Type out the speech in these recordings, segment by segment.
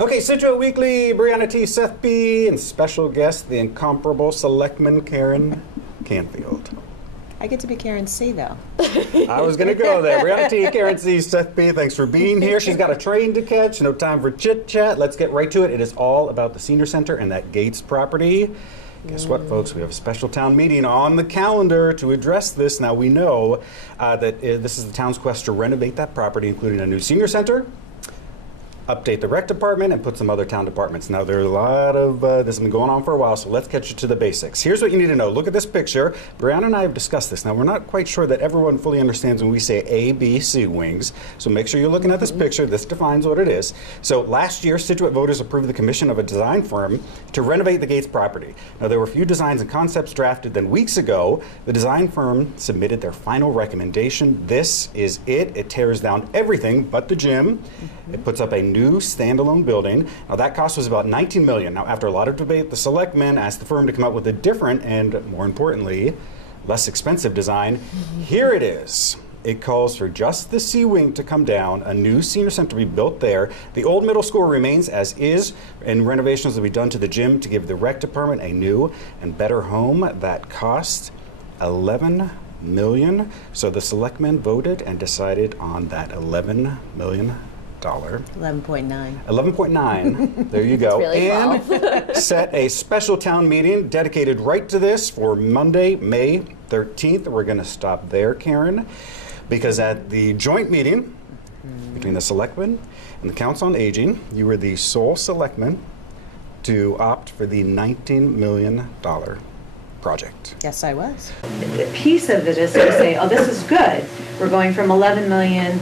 Okay, Scituate Weekly, Brianna T. Seth B. and special guest, the incomparable Selectman Karen Canfield. I get to be Karen C, though. I was going to go there. Brianna T., Karen C., Seth B., thanks for being here. She's got a train to catch, no time for chit-chat. Let's get right to it. It is all about the senior center and that Gates property. Guess what, folks? We have a special town meeting on the calendar to address this. Now, we know that this is the town's quest to renovate that property, including a new senior center, update the rec department, and put some other town departments. Now, there are a lot of, this has been going on for a while, so let's get you to the basics. Here's what you need to know. Look at this picture. Brianna and I have discussed this. Now, we're not quite sure that everyone fully understands when we say A, B, C wings, so make sure you're looking at this picture. This defines what it is. So last year, Scituate voters approved the commission of a design firm to renovate the Gates property. Now, there were a few designs and concepts drafted. Then weeks ago, the design firm submitted their final recommendation. This is it. It tears down everything but the gym. It puts up a new standalone building. Now that cost was about $19 million. Now after a lot of debate, the selectmen asked the firm to come up with a different and, more importantly, less expensive design. Here it is. It calls for just the C wing to come down, a new senior center to be built there. The old middle school remains as is, and renovations will be done to the gym to give the rec department a new and better home. That cost $11 million. So the selectmen voted and decided on that $11 million. 11.9. 11.9. There you go. Really and set a special town meeting dedicated right to this for Monday, May 13th. We're going to stop there, Karen, because at the joint meeting between the selectmen and the Council on Aging, you were the sole selectman to opt for the $19 million project. Yes, I was. The piece of it is to say, oh, this is good. We're going from 19 million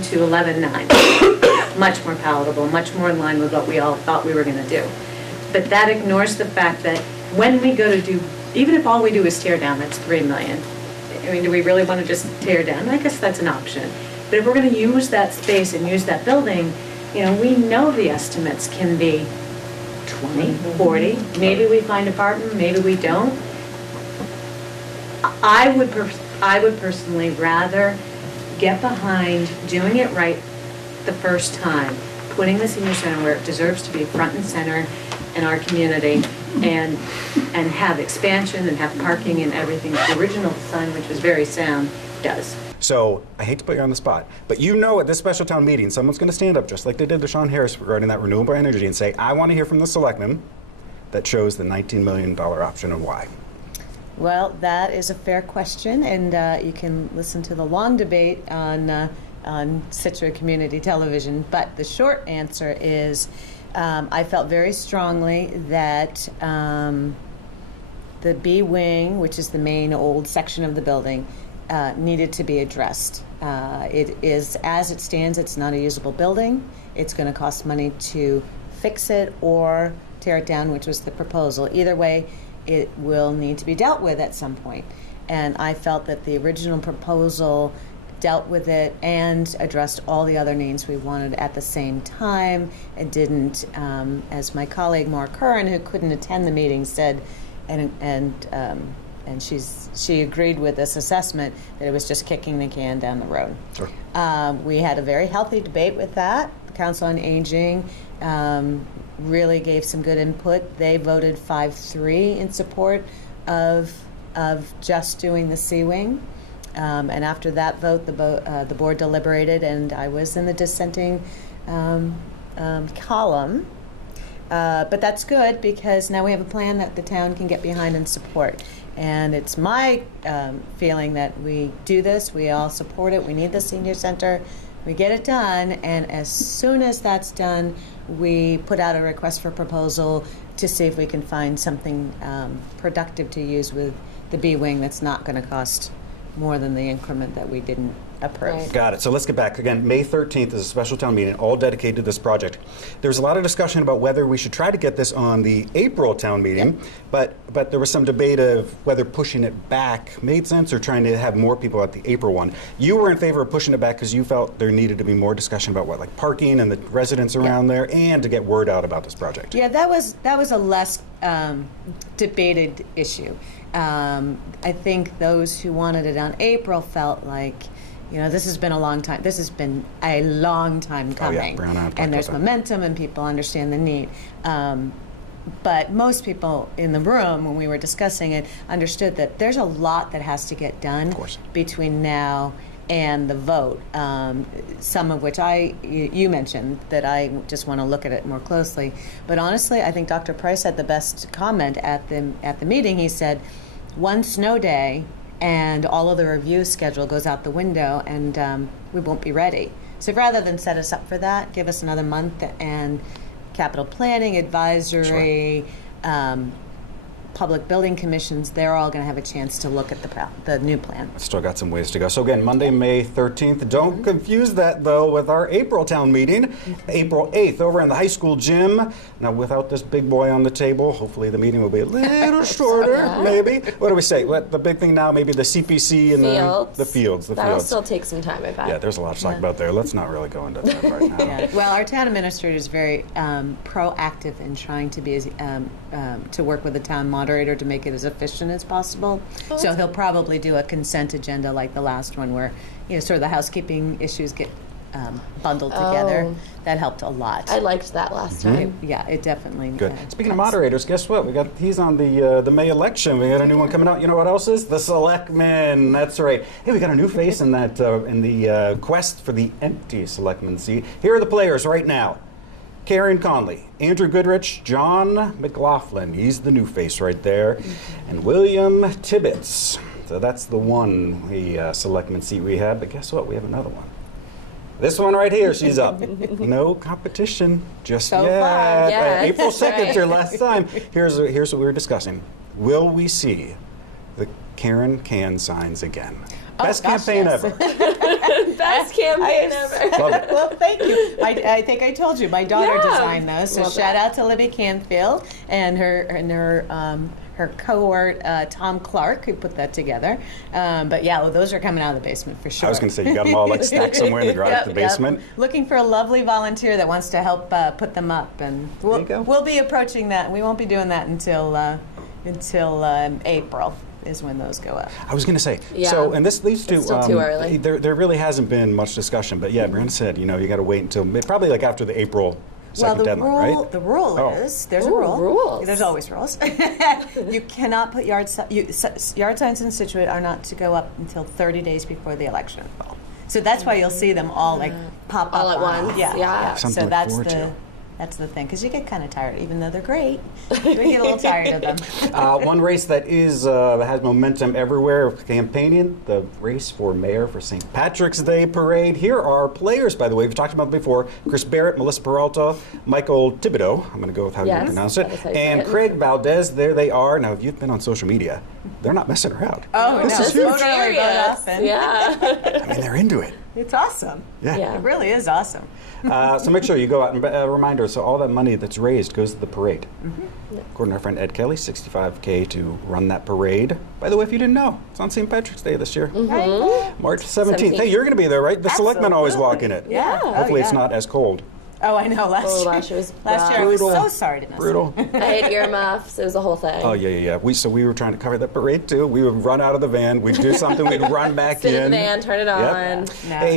to 11.9. Much more palatable, much more in line with what we all thought we were going to do. But that ignores the fact that when we go to do, even if all we do is tear down, that's 3 million. I mean, do we really want to just tear down? I guess that's an option. But if we're going to use that space and use that building, you know, we know the estimates can be 20, 40, maybe we find a partner, maybe we don't. I would personally rather get behind doing it right the first time, putting the senior center where it deserves to be front and center in our community, and have expansion and have parking and everything the original design, which was very sound, does. So, I hate to put you on the spot, but you know at this special town meeting, someone's going to stand up, just like they did to Sean Harris regarding that renewable energy, and say, I want to hear from the selectmen that chose the $19 million option and why. Well, that is a fair question, and you can listen to the long debate on Scituate Community Television, but the short answer is I felt very strongly that the B wing, which is the main old section of the building, needed to be addressed. It is, as it stands, it's not a usable building. It's going to cost money to fix it or tear it down, which was the proposal. Either way, it will need to be dealt with at some point. And I felt that the original proposal dealt with it and addressed all the other needs we wanted at the same time. It didn't, as my colleague Maura Curran, who couldn't attend the meeting, said, and she agreed with this assessment, that it was just kicking the can down the road. Sure. We had a very healthy debate with that. The Council on Aging really gave some good input. They voted 5-3 in support of just doing the C wing. And after that vote, the board deliberated, and I was in the dissenting column. But that's good, because now we have a plan that the town can get behind and support. And it's my feeling that we do this, we all support it, we need the senior center, we get it done, and as soon as that's done, we put out a request for proposal to see if we can find something productive to use with the B wing that's not going to cost more than the increment that we didn't approve. Right. Got it. So let's get back. Again, May 13th is a special town meeting, all dedicated to this project. There's a lot of discussion about whether we should try to get this on the April town meeting, but there was some debate of whether pushing it back made sense or trying to have more people at the April one. You were in favor of pushing it back because you felt there needed to be more discussion about like parking and the residents around there, and to get word out about this project. Yeah, that was a less debated issue. I think those who wanted it on April felt like, You know, this has been a long time. This has been a long time coming. Brianna and I have talked and there's about that. momentum, and people understand the need. But most people in the room, when we were discussing it, understood that there's a lot that has to get done between now and the vote. Some of which you mentioned that I just want to look at it more closely. But honestly, I think Dr. Price had the best comment at the meeting. He said, one snow day and all of the review schedule goes out the window, and we won't be ready. So rather than set us up for that, give us another month, and capital planning, advisory, public building commissions, they're all going to have a chance to look at the new plan. Still got some ways to go. So again, Monday, May 13th. Don't confuse that, though, with our April town meeting, April 8th, over in the high school gym. Now, without this big boy on the table, hopefully the meeting will be a little shorter, maybe. What do we say? The big thing now, maybe the CPC and the fields. That'll still take some time, I bet. Yeah, there's a lot to talk about there. Let's not really go into that right now. Yeah. Well, our town administrator is very proactive in trying to be to work with the town moderator to make it as efficient as possible. So he'll probably do a consent agenda like the last one, where sort of the housekeeping issues get bundled together. That helped a lot. I liked that last time. Yeah, it definitely. Good. Speaking of moderators, guess what? He's on the May election. We got a new one coming out. You know what else is? The selectmen. That's right. Hey, we got a new face in that in the quest for the empty selectman seat. Here are the players right now. Karen Conley, Andrew Goodrich, John McLaughlin, he's the new face right there, and William Tibbetts. So that's the one selectman seat we have, but guess what? We have another one. This one right here, she's up. No competition just so yet. far. Yes, April 2nd, right. your last time. Here's what we were discussing. Will we see the Karen Can signs again? Best campaign ever. Best campaign ever. Love it. Well, thank you. I think I told you my daughter designed those. So Love shout that. out to Libby Canfield and her cohort Tom Clark, who put that together. But yeah, those are coming out of the basement for sure. I was going to say, you got them all stacked somewhere in the garage, the basement. Yep. Looking for a lovely volunteer that wants to help put them up, and we'll be approaching that. We won't be doing that until April. Is when those go up. I was going to say, Yeah. so, and this leads to, It's still too early. There really hasn't been much discussion, but yeah, Brianna said, you got to wait until, probably like after the April 2nd deadline, right? The rule is, there's a rule. Rules. There's always rules. You cannot put yard signs in Scituate are not to go up until 30 days before the election. So that's why you'll see them all pop up All at on- once, Yeah. yeah. Something So to look that's forward the to. That's the thing, because you get kind of tired, even though they're great. We get a little tired of them. One race that has momentum everywhere, campaigning, the race for mayor for St. Patrick's Day Parade. Here are players, by the way, we've talked about them before. Chris Barrett, Melissa Peralta, Michael Thibodeau, I'm going to go with how you pronounce it, that is how you say and it. Craig Valdez. There they are. Now, if you've been on social media, they're not messing around. Oh, This no. is huge. Vote early, vote often. Yeah. I mean, they're into it. It's awesome. Yeah. Yeah. It really is awesome. So make sure you go out and reminder. So all that money that's raised goes to the parade. According to our friend Ed Kelly, $65K to run that parade. By the way, if you didn't know, it's on St. Patrick's Day this year, March 17th. Hey, you're going to be there, right? The selectmen always walk in it. Yeah. Hopefully, it's not as cold. Oh, I know. Last year was I was brutal. so sorry to miss it. Brutal. I had earmuffs. It was a whole thing. Oh yeah. We were trying to cover that parade too. We would run out of the van. We'd do something. We'd run back Sit in in. the van, turn it on.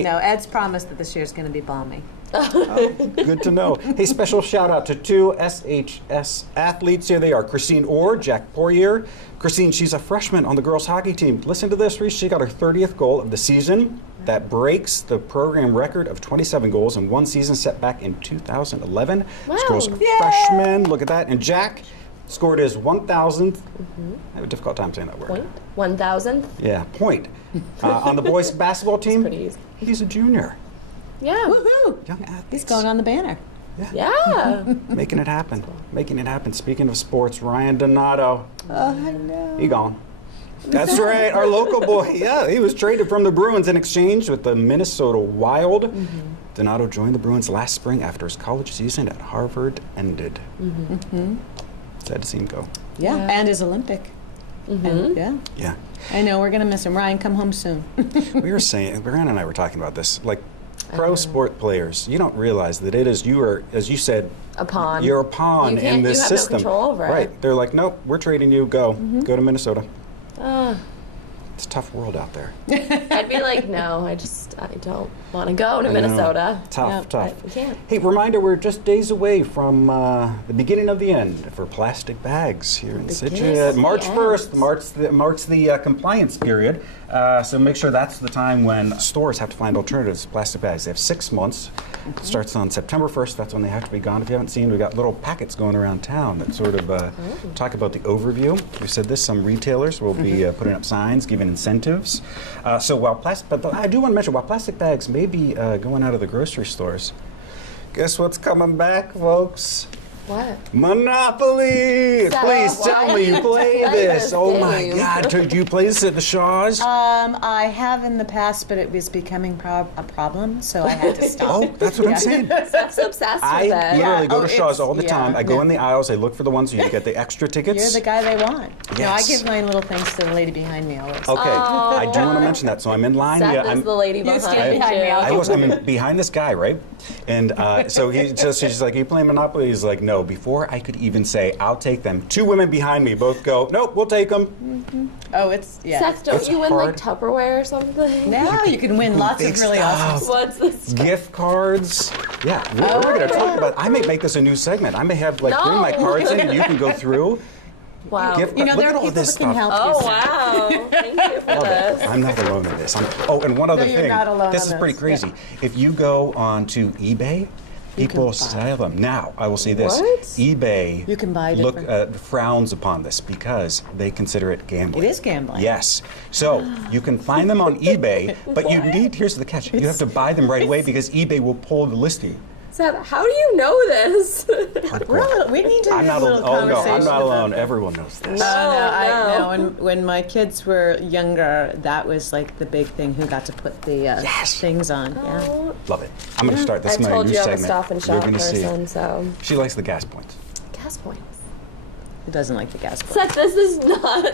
No, Ed's promised that this year's going to be balmy. Good to know. Hey, special shout out to two SHS athletes. Here they are, Christine Orr, Jack Poirier. Christine, she's a freshman on the girls hockey team. Listen to this, Reese. She got her 30th goal of the season. That breaks the program record of 27 goals in one season set back in 2011. This girl's a freshman. Look at that. And Jack scored his 1,000th. I have a difficult time saying that word. Point? 1,000th? Yeah, point. On the boys basketball team, pretty easy. he's a junior. Yeah. Woohoo! Young athlete. He's going on the banner. Yeah. Making it happen. Making it happen. Speaking of sports, Ryan Donato. Oh, I know. He gone. That's right, our local boy. Yeah, he was traded from the Bruins in exchange with the Minnesota Wild. Donato joined the Bruins last spring after his college season at Harvard ended. Sad to see him go. Yeah, and his Olympic. And, yeah. Yeah. I know, we're going to miss him. Ryan, come home soon. We were saying, Brianna and I were talking about this, like pro sport players, you don't realize that it is, you are, as you said, A pawn. you're a pawn You can't- in this you have no system. control over it. Right. They're like, nope, we're trading you, go. Go to Minnesota. It's a tough world out there. I'd be like, no, I don't want to go to Minnesota. Tough. We can't. Hey, reminder, we're just days away from the beginning of the end for plastic bags here in Scituate. March 1st marks the compliance period. So make sure that's the time when stores have to find alternatives to plastic bags. They have 6 months. It starts on September 1st. That's when they have to be gone. If you haven't seen, we've got little packets going around town that sort of talk about the overview. We said this, some retailers will be putting up signs, giving incentives. So while but I do want to mention, while plastic bags may be going out of the grocery stores, guess what's coming back, folks? What? Monopoly! Please tell me you play this. Oh my game. God, did you play this at the Shaws? I have in the past, but it was becoming a problem, so I had to stop. Oh, that's what I'm saying. Zach's obsessed I with it. literally go to Oh, Shaws all the it's- time. yeah, I go no. in the aisles, I look for the ones where you get the extra tickets. You're the guy they want. No, I Yes. give my little things to the lady behind me always. Okay, I do want to mention that. So I'm in line. Zach Yeah, is the lady behind stand behind me, you. I'm behind this guy, right? And so she's like, you playing Monopoly? He's like, no. Before I could even say, I'll take them, 2 women behind me both go, nope, we'll take them. Oh, it's, yeah. Zach, don't It's you win hard. like Tupperware or something? Now you can win lots big of really stuff. awesome. What's this? Gift cards. Yeah, we're going to talk about, I may make this a new segment. I may have, like, bring my No. cards in and you can go through. Wow. Gift You know, look there at are all people this that can stuff. help you. Oh, Zach. wow. Thank you for Love it. this. I'm not alone in this. And one other No, you're thing. not alone This on is pretty this. crazy. If you go onto eBay, people buy. sell them. Now, I will say this. What? eBay You can buy frowns upon this because they consider it gambling. It is gambling. Yes. So you can find them on eBay, but here's the catch. You have to buy them right away because eBay will pull the listing. Zach, how do you know this? Hardcore. We need to I'm have not a little alone. Oh, no, conversation I'm not about alone. that. Everyone knows this. No. I know. When my kids were younger, that was like the big thing. Who got to put the Yes. things on? Yeah. Oh, Love it. I'm going to start. This I is my told new you I'm a segment. stop and You're shop gonna see. person, so. She likes the gas points. Gas points. Who doesn't like the gas points? Zach, this is not.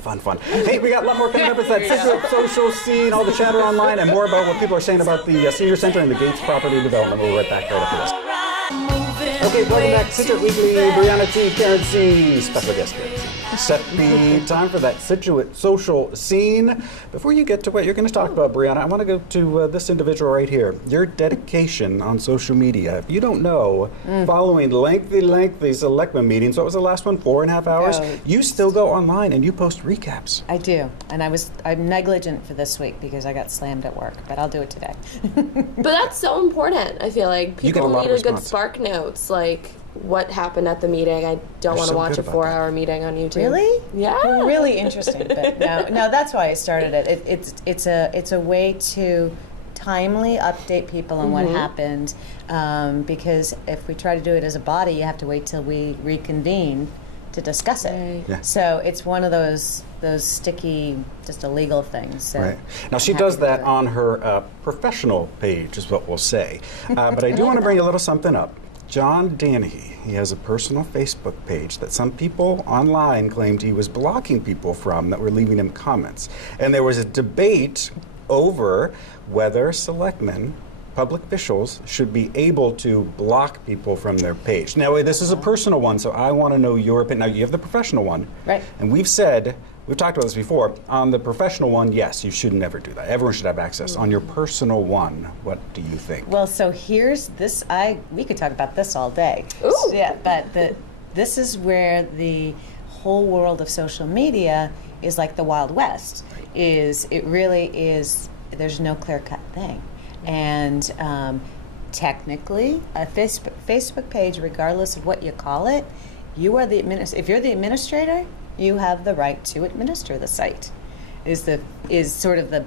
Fun. Hey, we got a lot more coming up. It's that Scituate social scene, all the chatter online, and more about what people are saying about the senior center and the Gates property development. We'll be right back right after this. Okay, welcome back. Scituate Weekly, Brianna T, Karen C, special guest Karen C. Set the time for that Scituate social scene. Before you get to what you're going to talk about, Brianna, I want to go to this individual right here. Your dedication on social media. If you don't know, following lengthy selectmen meetings, what was the last one, 4.5 hours? Oh. You still go online and you post recaps. I do, and I'm negligent for this week because I got slammed at work, but I'll do it today. But that's so important. I feel like You get a people lot of need a good response. spark notes, like what happened at the meeting. I don't They're want to so watch good a about 4-hour meeting on YouTube. Really? Yeah. Really interesting, but no, that's why I started it. It's a way to timely update people on what happened, because if we try to do it as a body, you have to wait till we reconvene to discuss it. Right. Yeah. So it's one of those sticky, just illegal things. So Right. Now, she I'm happy does to that do it. on her professional page, is what we'll say. But I do want to bring a little something up. John Danahy, he has a personal Facebook page that some people online claimed he was blocking people from that were leaving him comments. And there was a debate over whether selectmen, public officials, should be able to block people from their page. Now, this is a personal one, so I want to know your opinion. Now, you have the professional one. Right. And we've talked about this before. On the professional one, yes, you should never do that. Everyone should have access. On your personal one, what do you think? Well, so here's this. We could talk about this all day. Ooh. Yeah, but this is where the whole world of social media is like the Wild West. It really is. There's no clear-cut thing, and technically, a Facebook page, regardless of what you call it, you are the if you're the administrator, you have the right to administer the site. Is sort of the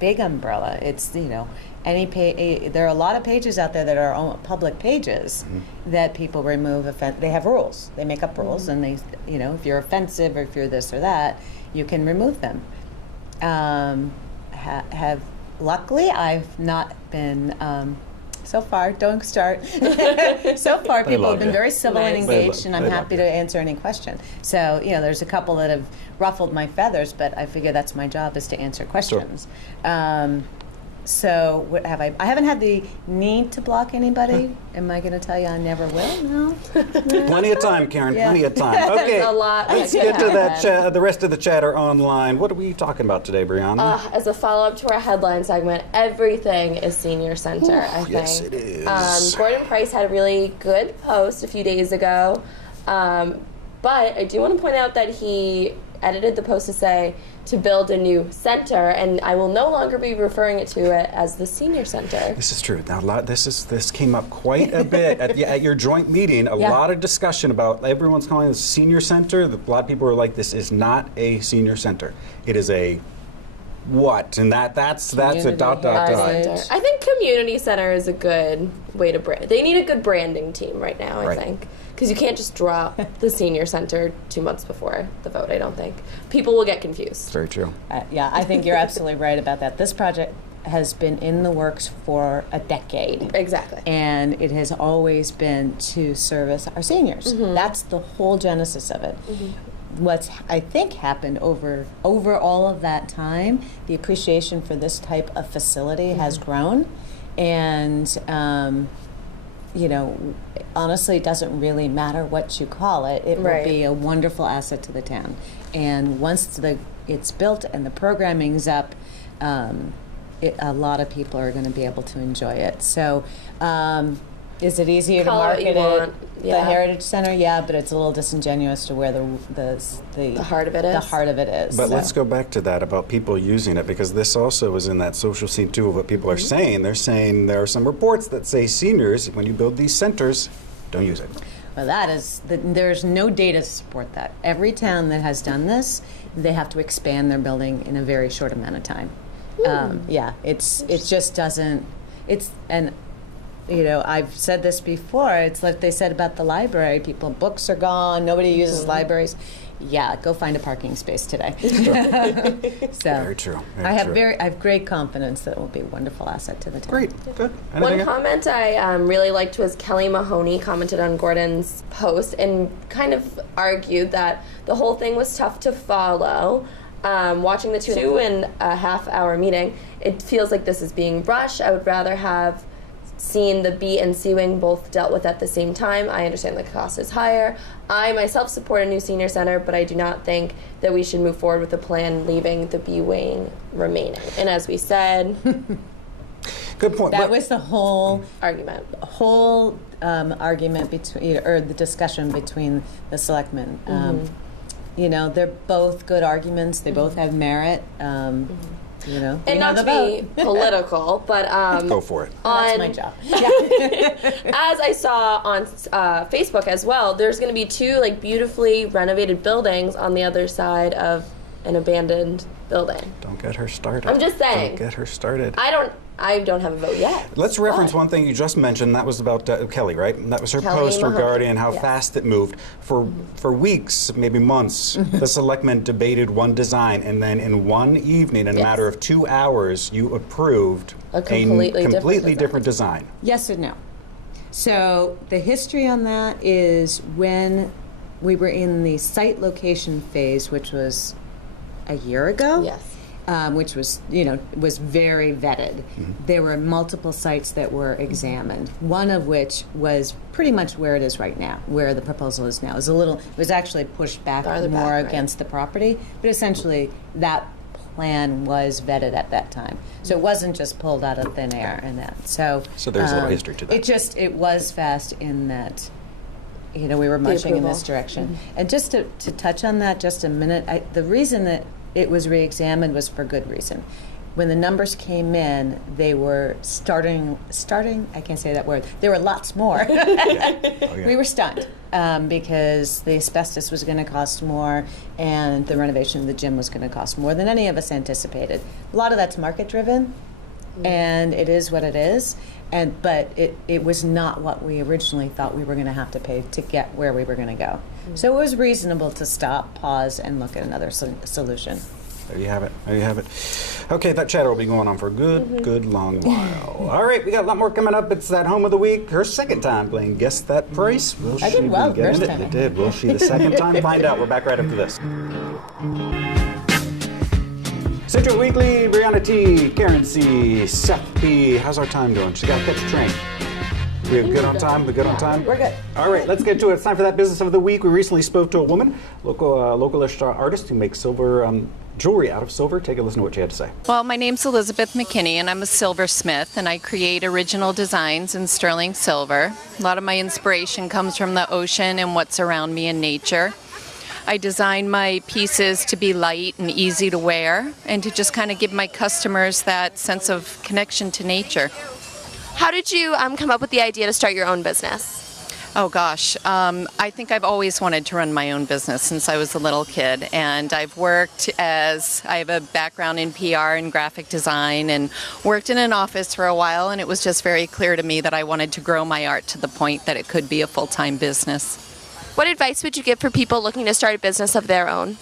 big umbrella. It's any there are a lot of pages out there that are public pages that people remove. They have rules. They make up rules, and they if you're offensive or if you're this or that, you can remove them. Luckily, I've not been. So far, don't start. So far, people love have been you. very civil and Nice. engaged, and I'm They love happy you. to answer any question. So, there's a couple that have ruffled my feathers, but I figure that's my job is to answer questions. So what have I haven't had the need to block anybody. Am I going to tell you I never will? No. Plenty of time, Karen. Yeah. Plenty of time. Okay, a lot let's that get could to that. happen. The rest of the chatter online. What are we talking about today, Brianna? As a follow-up to our headline segment, everything is senior center, I think. yes, it is. Gordon Price had a really good post a few days ago, but I do want to point out that he edited the post to say to build a new center, and I will no longer be referring to it as the senior center. This is true. Now, this came up quite a bit at your joint meeting. A Yeah. lot of discussion about everyone's calling it a senior center. A lot of people are like, "This is not a senior center. It is a what?" And that's a Community dot. Center. I think community center is a good way to brand. They need a good branding team right now, I Right. think. Because you can't just drop the senior center 2 months before the vote, I don't think. People will get confused. Very true. Yeah, I think you're absolutely right about that. This project has been in the works for a decade. Exactly. And it has always been to service our seniors. That's the whole genesis of it. What's I think happened over all of that time, the appreciation for this type of facility has grown, and honestly, it doesn't really matter what you call it. It Right. will be a wonderful asset to the town. And once it's built and the programming's up, a lot of people are going to be able to enjoy it. So, is it easier to Call it what market you it? want. The Yeah. Heritage Center, yeah, but it's a little disingenuous to where the heart of it is. The heart of it is. But So- let's go back to that about people using it, because this also is in that social scene too of what people are saying. They're saying there are some reports that say seniors, when you build these centers, don't use it. Well, there's no data to support that. Every town that has done this, they have to expand their building in a very short amount of time. It just doesn't. I've said this before. It's like they said about the library. Books are gone. Nobody uses libraries. Yeah, go find a parking space today. So Very true. I have great confidence that it will be a wonderful asset to the town. Great. Good. One Anything else? comment I really liked was Kelly Mahoney commented on Gordon's post and kind of argued that the whole thing was tough to follow. Watching the 2.5-hour meeting, it feels like this is being rushed. I would rather have seen the B and C wing both dealt with at the same time. I understand the cost is higher. I myself support a new senior center, but I do not think that we should move forward with the plan leaving the B wing remaining. And as we said, Good point. That But- was the whole argument. argument between, or the discussion between the selectmen. They're both good arguments. They both have merit. And we not know to the be vote. political, but Go for it. That's on my job. as I saw on Facebook as well, there's going to be 2 beautifully renovated buildings on the other side of an abandoned building. Don't get her started. I'm just saying. Don't get her started. I don't have a vote yet. Let's reference But- one thing you just mentioned. That was about Kelly, right? And that was her Kelly post Mahoney. regarding how Yes. fast it moved. For weeks, maybe months, the selectmen debated one design, and then in one evening, in a Yes. matter of 2 hours, you approved A completely different different design. Yes and no. So the history on that is when we were in the site location phase, which was a year ago. Yes. Which was, was very vetted. There were multiple sites that were examined. One of which was pretty much where it is right now, where the proposal is now. It was actually pushed back Farther more back, right. against the property, but essentially that plan was vetted at that time. So it wasn't just pulled out of thin air and that. So there's a little history to that. It was fast in that. We were marching in this approval. direction. And just to touch on that just a minute, the reason that it was re-examined was for good reason. When the numbers came in, they were starting, I can't say that word, there were lots more. Oh, yeah. We were stunned because the asbestos was going to cost more and the renovation of the gym was going to cost more than any of us anticipated. A lot of that's market driven, and it is what it is. But it was not what we originally thought we were going to have to pay to get where we were going to go. So it was reasonable to stop, pause, and look at another solution. There you have it. There you have it. Okay, that chatter will be going on for a good long while. All right, we got a lot more coming up. It's that home of the week. Her second time playing Guess That Price. Will I she did well be the getting first it? time. You did. Will she the second time? Find out. We're back right after this. Scituate Weekly, Brianna T, Karen C, Seth P. How's our time doing? She got to catch a train. We good on time? We good on time? We're good. All right, let's get to it. It's time for that business of the week. We recently spoke to a woman, localish artist who makes silver jewelry out of silver. Take a listen to what she had to say. Well, my name's Elizabeth McKinney, and I'm a silversmith, and I create original designs in sterling silver. A lot of my inspiration comes from the ocean and what's around me in nature. I design my pieces to be light and easy to wear, and to just kind of give my customers that sense of connection to nature. How did you come up with the idea to start your own business? Oh gosh, I think I've always wanted to run my own business since I was a little kid, and I've worked I have a background in PR and graphic design, and worked in an office for a while, and it was just very clear to me that I wanted to grow my art to the point that it could be a full-time business. What advice would you give for people looking to start a business of their own?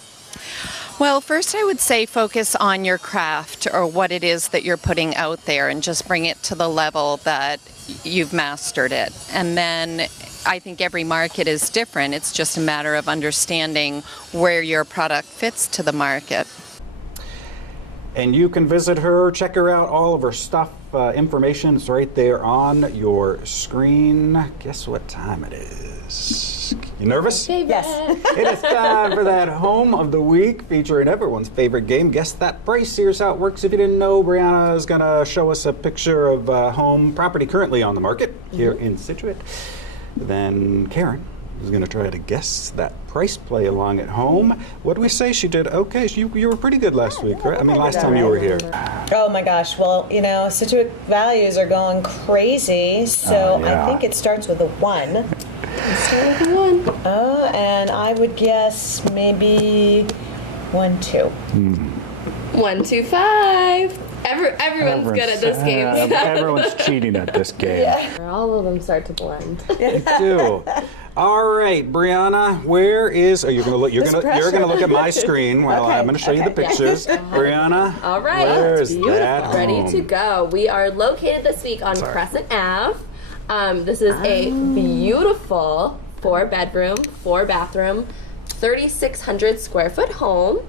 Well, first I would say focus on your craft or what it is that you're putting out there, and just bring it to the level that you've mastered it. And then I think every market is different. It's just a matter of understanding where your product fits to the market. And you can visit her, check her out, all of her stuff, information is right there on your screen. Guess what time it is? You nervous? Yes. It is time for that home of the week featuring everyone's favorite game, Guess That Price. Here's how it works. If you didn't know, Brianna is going to show us a picture of home property currently on the market here in Scituate. Then Karen is going to try to guess that price, play along at home. What do we say? She did okay. You were pretty good last week, right? I mean, last time you were here. Oh my gosh. Well, you know, Scituate values are going crazy, so yeah. I think it starts with a 1. Start with one. And I would guess maybe 1, 2. 1, 2, 5. Everyone's good at this game. Everyone's cheating at this game. All of them start to blend. They do. All right, Brianna, where is? Are you going to look? You're going to look at my screen while I'm going to show you the pictures. Brianna, All right. where's that Ready home? to go. We are located this week on Crescent Ave. This is a beautiful 4-bedroom, 4-bathroom, 3,600 square foot home.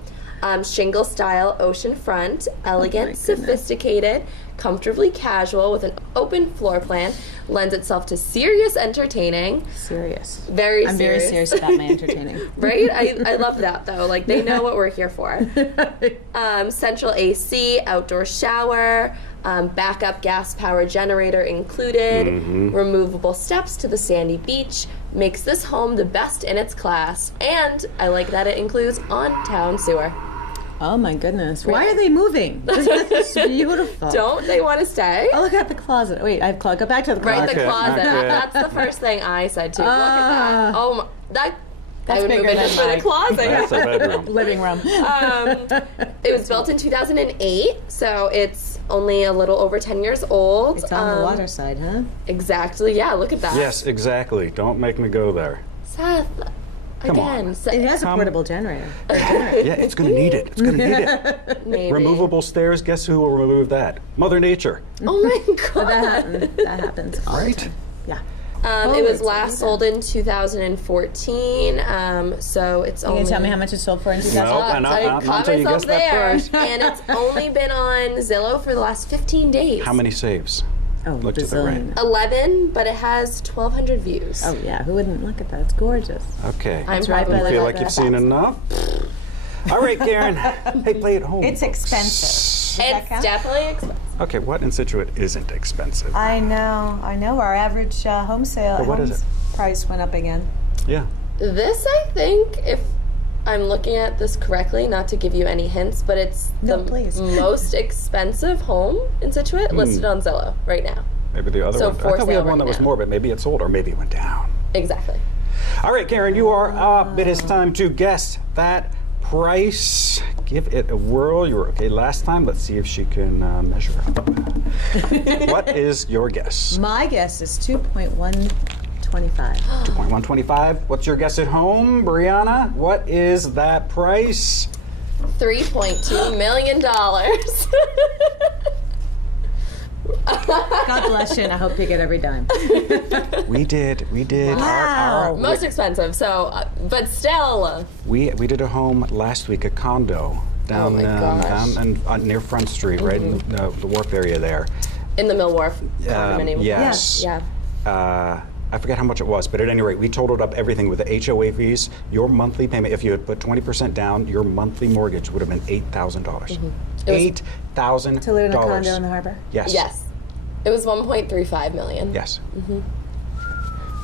Shingle style oceanfront, elegant, sophisticated, comfortably casual with an open floor plan, lends itself to serious entertaining. Serious. Very I'm serious. very serious about my entertaining. Right? I love that though. Like they know what we're here for. Central AC, outdoor shower, backup gas power generator included, removable steps to the sandy beach, makes this home the best in its class. And I like that it includes on-town sewer. Oh my goodness. Why are they moving? This is beautiful. Don't they want to stay? Oh, look at the closet. Wait, I have go back to the closet. Right, the Okay, closet. okay. That's the first thing I said too. Look at that. Oh my, That's I would move bigger into than a mine. closet. That's a bedroom. Living room. It was built in 2008, so it's only a little over 10 years old. It's on the water side, huh? Exactly. Yeah, look at that. Yes, exactly. Don't make me go there. Seth, Come on. again. It has a portable generator. Yeah, it's going to need it. It's going to need it. Maybe. Removable stairs. Guess who will remove that? Mother Nature. Oh my god. That happens all the time. Yeah. It was last sold in 2014, so it's Can only. you tell me how much it sold for in 2000? Nope, and I not caught until you myself guess that there, price. and it's only been on Zillow for the last 15 days. How many saves? Oh, Look to the right. bazillion. 11, but it has 1,200 views. Oh yeah, who wouldn't look at that? It's gorgeous. Okay. I'm right by probably the Feel like like you've seen enough? All right, Karen. Hey, play at home. It's expensive. It's definitely expensive. Okay, what in Scituate isn't expensive? I know. Our average home sale But what is it? price went up again. Yeah. This, I think, if I'm looking at this correctly, not to give you any hints, but it's No, the please. most expensive home in Scituate listed on Zillow right now. Maybe the other So one. for I thought we sale had one that right was now. more, but maybe it sold or maybe it went down. Exactly. All right, Karen, you are up. It is time to guess that price. Give it a whirl. You were okay last time. Let's see if she can measure up. What is your guess? My guess is 2.125. 2.125. What's your guess at home, Brianna? What is that price? $3.2 million. God bless you, and I hope you get every dime. We did. Wow. Most expensive, so, but still. We did a home last week, a condo, down, my gosh. down and near Front Street, right in the wharf area there. In the Mill Wharf condominium. Yes. Yeah. I forget how much it was, but at any rate, we totaled up everything with the HOA fees. Your monthly payment, if you had put 20% down, your monthly mortgage would have been $8,000. $8,000. To live in a condo in the harbor? Yes. Yes. It was 1.35 million. Yes.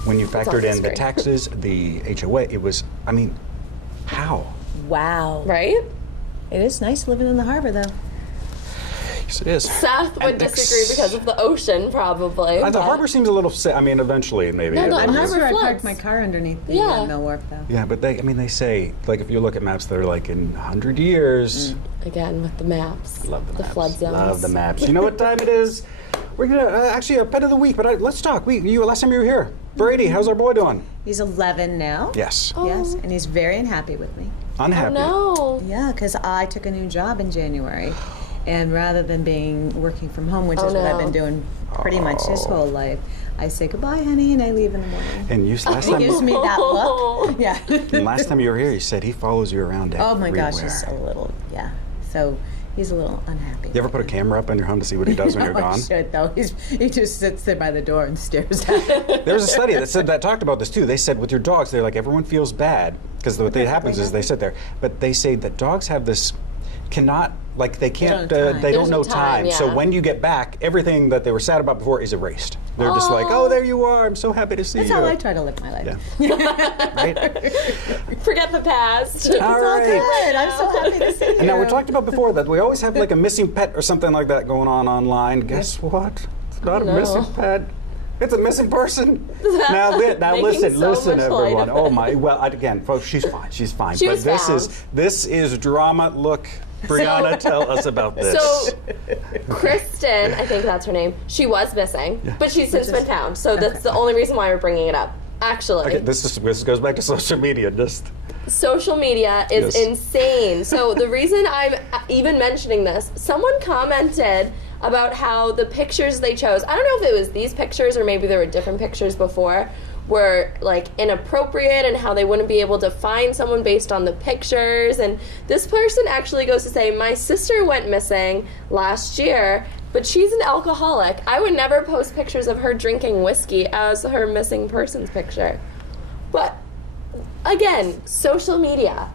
When you factored in the taxes, the HOA, it was, I mean, how? Wow. Right? It is nice living in the harbor, though. Yes, it is. Seth would disagree because of the ocean, probably. The but- harbor seems a little, I mean, eventually maybe. No, I'm not harbor sure I floods. parked my car underneath the Yeah. Mill Wharf, though. Yeah, but they say, like, if you look at maps, they're like in 100 years. Again, with the maps. Love the maps. flood zones. Love the maps. You know what time it is? We're gonna actually a pet of the week, but let's talk. You last time you were here, Brady. How's our boy doing? He's 11 now. Yes. Yes, and he's very unhappy with me. Unhappy. No. Yeah, because I took a new job in January. And rather than working from home, which is what I've been doing pretty much his whole life, I say goodbye, honey, and I leave in the morning. And you last He time. gives me that look. Yeah. And last time you were here, you said he follows you around everywhere. Oh my gosh, he's a little, So he's a little unhappy. You ever put a camera up in your home to see what he does when you're I gone? should, though. He just sits there by the door and stares at me. There was a study that talked about this too. They said with your dogs, they're like everyone feels bad because what happens is they sit there, but they say that dogs have this they can't they don't know time. yeah. So when you get back, everything that they were sad about before is erased. They're just like, oh, there you are. I'm so happy to see That's you. how I try to live my life. Yeah. Right? Forget the past. All It's all right. good. I'm so happy to see you. And now we talked about before that we always have like a missing pet or something like that going on online. Guess what? It's not a missing pet. It's a missing person. Now Making so listen, much light everyone. of Oh it. my! Well, again, folks, she's fine. She's fine. She but was this is drama. Look, Brianna, tell us about this. So, Kristen, I think that's her name, she was missing, but she's since been found. So that's the only reason why we're bringing it up. Actually, okay, this goes back to social media. Just social media is Yes. insane. So the reason I'm even mentioning this, someone commented about how the pictures they chose, I don't know if it was these pictures or maybe there were different pictures before, were like inappropriate and how they wouldn't be able to find someone based on the pictures. And this person actually goes to say, my sister went missing last year, but she's an alcoholic. I would never post pictures of her drinking whiskey as her missing persons picture. But again, social media,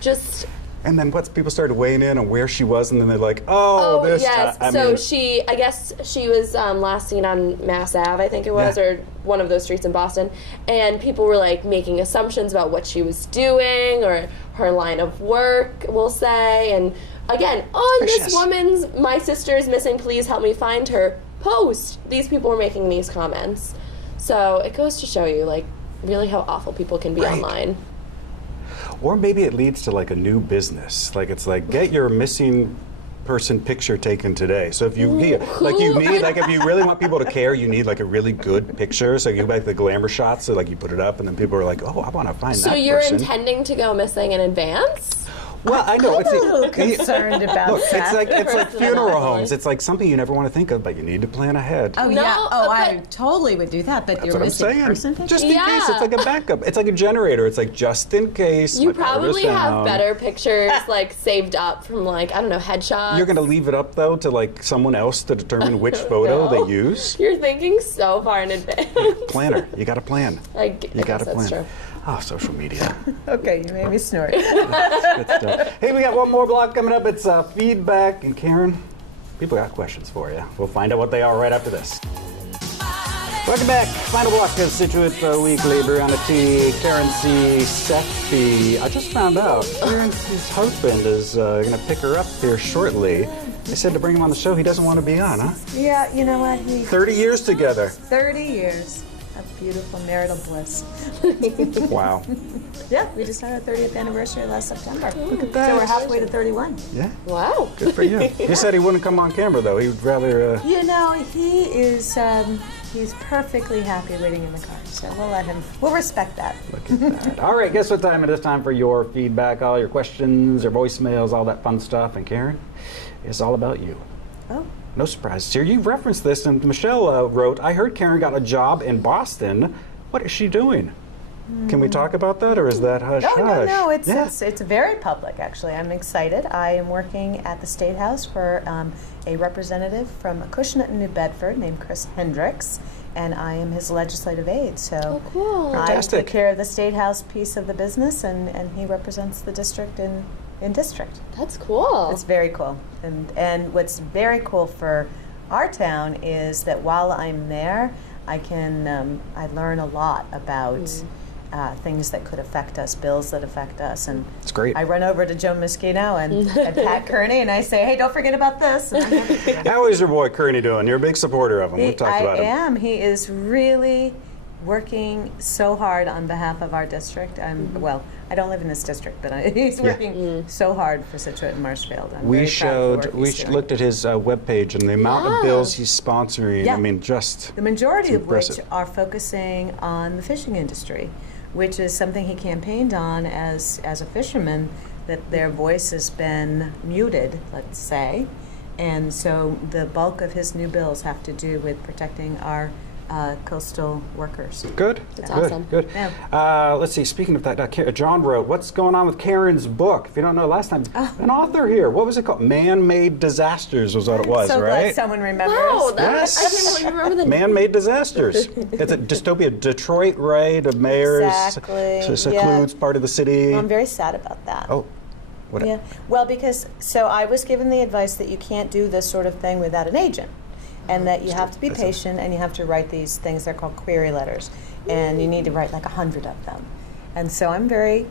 just... and then people started weighing in on where she was, and then they're like, oh, this. yes. I So mean, I guess she was last seen on Mass Ave, I think it was, Yeah. or one of those streets in Boston. And people were like making assumptions about what she was doing or her line of work, we'll say. And again, on this Suspicious. woman's "My sister is missing, please help me find her" post, these people were making these comments. So it goes to show you, like, really how awful people can be Right. online. or maybe it leads to like a new business. Like it's like get your missing person picture taken today. So if you if you really want people to care, you need like a really good picture. So you like the glamour shots. So like you put it up, and then people are like, oh, I want to find So that you're person. intending to go missing in advance? Well, I know. I'm a little concerned about Look, that. it's like Personally. funeral homes. It's like something you never want to think of, but you need to plan ahead. Oh, No, yeah. Oh, I but- totally would do that, but That's you're what I'm missing saying. person picture? Just in case, it's like a backup. It's like a generator. It's like just in case. You my power goes probably have down. better pictures like saved up from like, I don't know, headshots. You're going to leave it up though to like someone else to determine which photo No. they use. You're thinking so far in advance. Planner. You got to plan. I You guess got to that's plan. true. Oh, social media. Okay, you made me snort. Good stuff. Hey, we got one more block coming up. It's feedback. And Karen, people got questions for you. We'll find out what they are right after this. Welcome back. Final block of Scituate Weekly. Brianna T, Karen C, Seth B. I just found out Karen C's husband is going to pick her up here shortly. They said to bring him on the show. He doesn't want to be on, huh? Yeah, you know what? 30 years together. 30 years of beautiful marital bliss. Wow. Yeah, we just had our 30th anniversary last September. Look at that. So we're halfway to 31. Yeah. Wow. Good for you. He said he wouldn't come on camera, though. He would rather... You know, he is, he's perfectly happy waiting in the car. So we'll respect that. Look at that. All right, guess what time it is? Time for your feedback, all your questions, your voicemails, all that fun stuff. And Karen, it's all about you. Oh. No surprises here. You referenced this, and Michelle wrote, I heard Karen got a job in Boston. What is she doing? Can we talk about that, or is that hush hush? No, Yeah. it's very public, actually. I'm excited. I am working at the State House for a representative from Acushnet in New Bedford named Chris Hendricks, and I am his legislative aide. So Oh, cool. I Fantastic. take care of the State House piece of the business, and he represents the district in district. That's cool. It's very cool. And what's very cool for our town is that while I'm there, I can I learn a lot about things that could affect us, bills that affect us, and It's great. I run over to Joe Moschino and Pat Kearney, and I say, "Hey, don't forget about this." How is your boy Kearney doing? You're a big supporter of him. We've talked about I him. am. He is really working so hard on behalf of our district. Well, I don't live in this district, but he's working so hard for Scituate and Marshfield. I'm We very proud of the work we he's doing. looked at his webpage and the amount of bills he's sponsoring. Yeah. I mean, just The majority it's of which impressive. are focusing on the fishing industry, which is something he campaigned on as a fisherman, that their voice has been muted, let's say. And so the bulk of his new bills have to do with protecting our coastal workers. Good. That's good, awesome. Good. Yeah. Let's see. Speaking of that, John wrote, "What's going on with Karen's book?" If you don't know, last time an author here. What was it called? Man-made disasters was what it was, So right? glad someone remembers. Wow, Yes. I can't remember the Man-made disasters. It's a dystopia. Detroit, right? The mayor's Exactly, secludes part of the city. I'm very sad about that. Oh, what? Yeah. Well, because I was given the advice that you can't do this sort of thing without an agent, and that you have to be patient and you have to write these things. They're called query letters, and you need to write like 100 of them. And so I'm very,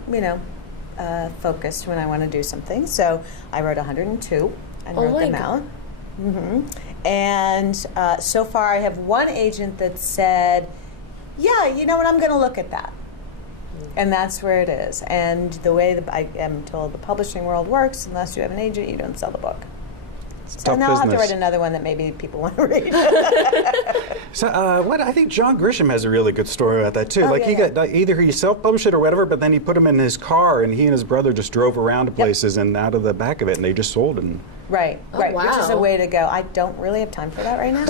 focused when I want to do something. So I wrote 102 and Oh wrote my them God. out. And so far, I have one agent that said, "Yeah, you know what? I'm going to look at that." And that's where it is. And the way that I am told the publishing world works, unless you have an agent, you don't sell the book. So tough now I'll have to business. write another one that maybe people want to read. So, I think John Grisham has a really good story about that too. Oh, like yeah, he yeah. got either he self-published it or whatever, but then he put them in his car, and he and his brother just drove around to places and out of the back of it, and they just sold them. Right, Oh, right. Which is a wow. way to go. I don't really have time for that right now. It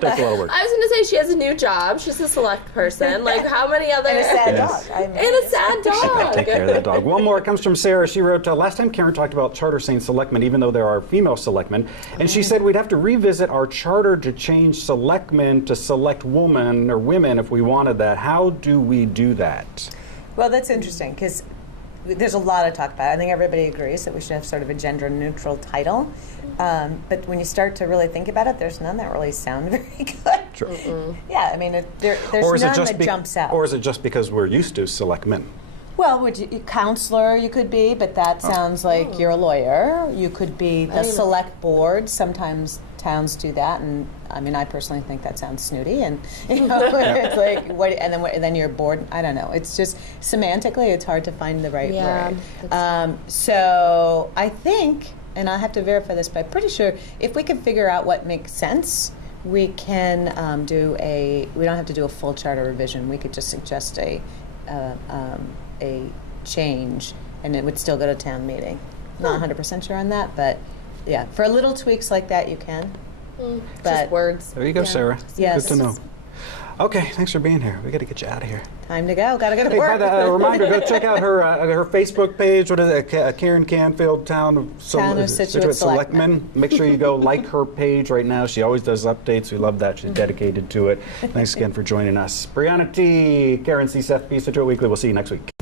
takes a lot of work. I was going to say she has a new job. She's a select person. Like how many other And a sad Yes. dog. and a sad dog. Take care of that dog. One more comes from Sarah. She wrote, last time Karen talked about charter saying selectmen, even though there are female selectmen, and she said we'd have to revisit our charter to change selectmen to select woman or women if we wanted that. How do we do that? Well, that's interesting because there's a lot to talk about. I think everybody agrees that we should have sort of a gender-neutral title. But when you start to really think about it, there's none that really sound very good. Sure. Yeah, I mean, there's Or is none it just that jumps out. Or is it just because we're used to selectmen? Well, counselor you could be, but that sounds like you're a lawyer. You could be the select board. Sometimes towns do that, and I mean, I personally think that sounds snooty. And it's like, and then you're bored. I don't know. It's just semantically, it's hard to find the right Yeah, word. So I think, and I'll have to verify this, but I'm pretty sure if we can figure out what makes sense, we can we don't have to do a full charter revision. We could just suggest a change, and it would still go to town meeting. Not 100% sure on that, but yeah, for little tweaks like that, you can. But Just words. There you go, Sarah. Yes. Good to know. Okay, thanks for being here. We got to get you out of here. time to go. Got to go to Hey, work. by the reminder, go check out her Facebook page. What is it? Karen Canfield, Town of Scituate Selectmen. Make sure you go like her page right now. She always does updates. We love that. She's dedicated to it. Thanks again for joining us. Brianna T., Karen C. Seth B., Scituate Weekly. We'll see you next week.